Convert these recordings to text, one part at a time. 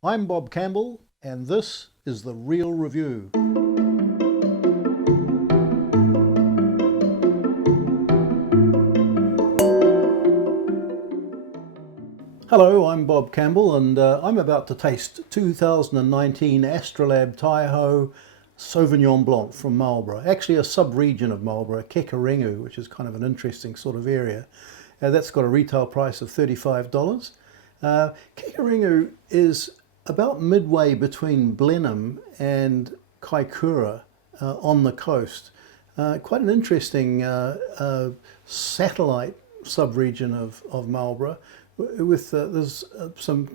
I'm Bob Campbell, and this is The Real Review. Hello, I'm Bob Campbell, and I'm about to taste 2019 Astrolabe Taihoa Sauvignon Blanc from Marlborough. Actually a sub-region of Marlborough, Kekarengu, which is kind of an interesting sort of area. That's got a retail price of $35. Kekarengu is about midway between Blenheim and Kaikoura on the coast. Quite an interesting satellite sub-region of Marlborough. With there's some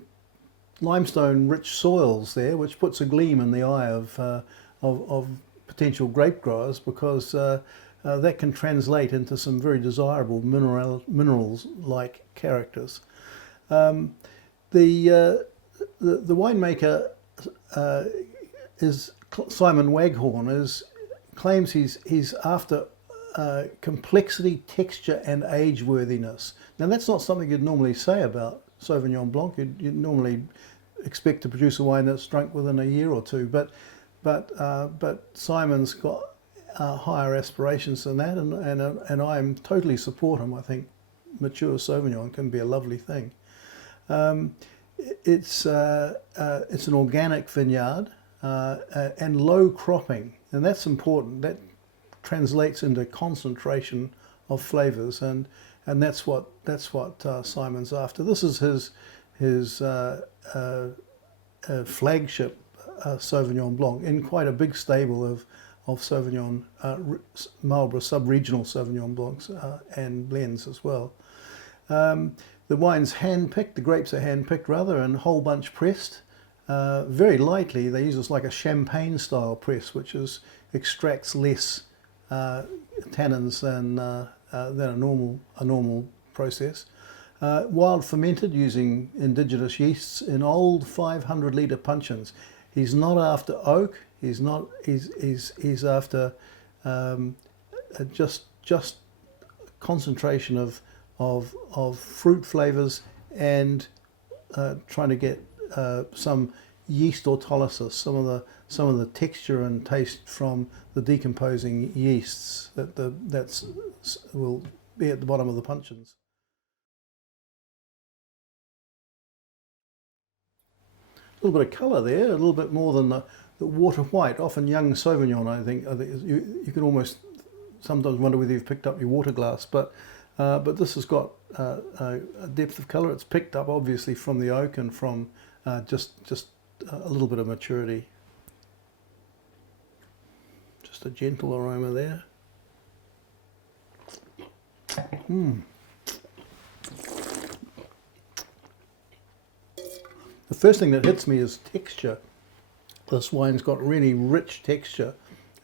limestone-rich soils there, which puts a gleam in the eye of potential grape growers, because that can translate into some very desirable minerals-like characters. The winemaker is Simon Waghorn. Claims he's after complexity, texture, and age-worthiness. Now, that's not something you'd normally say about Sauvignon Blanc. You'd normally expect to produce a wine that's drunk within a year or two, but Simon's got higher aspirations than that, and I totally support him. I think mature Sauvignon can be a lovely thing. It's an organic vineyard and low cropping, and that's important. That translates into concentration of flavors, and that's what Simon's after. This is his flagship Sauvignon Blanc in quite a big stable of Sauvignon, Marlborough sub-regional Sauvignon Blancs and blends as well. The wine's hand-picked, the grapes are hand-picked rather, and whole bunch pressed. Very lightly. They use this like a champagne style press, which extracts less tannins than a normal process. Wild fermented using indigenous yeasts in old 500 litre puncheons. He's not after oak. He's after just concentration of fruit flavors, and trying to get some yeast autolysis, some of the texture and taste from the decomposing yeasts that will be at the bottom of the puncheons. A little bit of colour there, a little bit more than the water white. Often young Sauvignon, I think you can almost sometimes wonder whether you've picked up your water glass, but this has got a depth of colour. It's picked up obviously from the oak and from just a little bit of maturity. Just a gentle aroma there. The first thing that hits me is texture. This wine's got really rich texture,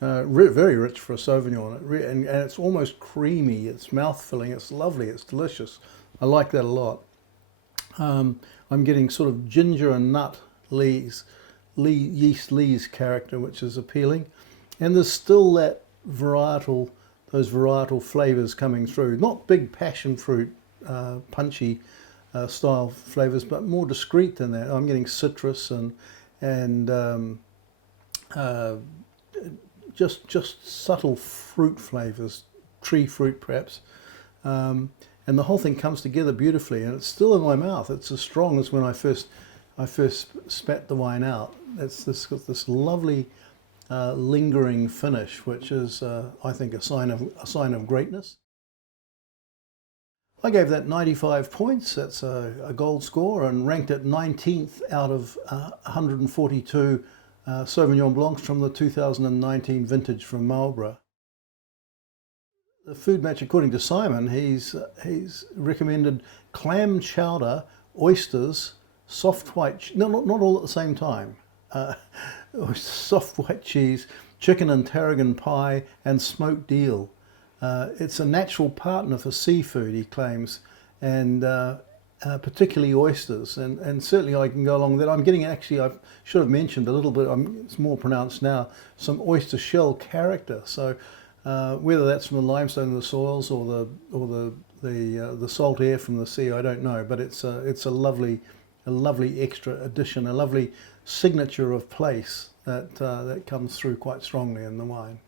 very rich for a Sauvignon, and it's almost creamy. It's mouth-filling. It's lovely. It's delicious. I like that a lot. I'm getting sort of ginger and nut yeast lees character, which is appealing, and there's still that those varietal flavors coming through. Not big passion fruit, punchy style flavors, but more discreet than that. I'm getting citrus and just subtle fruit flavors, tree fruit perhaps, and the whole thing comes together beautifully. And it's still in my mouth. It's as strong as when I first spat the wine out. It's this lovely lingering finish, which is I think a sign of greatness. I gave that 95 points. That's a gold score, and ranked it 19th out of 142 Sauvignon Blancs from the 2019 vintage from Marlborough. The food match, according to Simon, he's recommended clam chowder, oysters, soft white, not all at the same time, soft white cheese, chicken and tarragon pie, and smoked eel. It's a natural partner for seafood, he claims, and particularly oysters, and certainly I can go along with that. I'm getting, actually, I should have mentioned a little bit, it's more pronounced now, some oyster shell character. So whether that's from the limestone in the soils or the salt air from the sea, I don't know, but it's a lovely a lovely extra addition, a lovely signature of place that, that comes through quite strongly in the wine.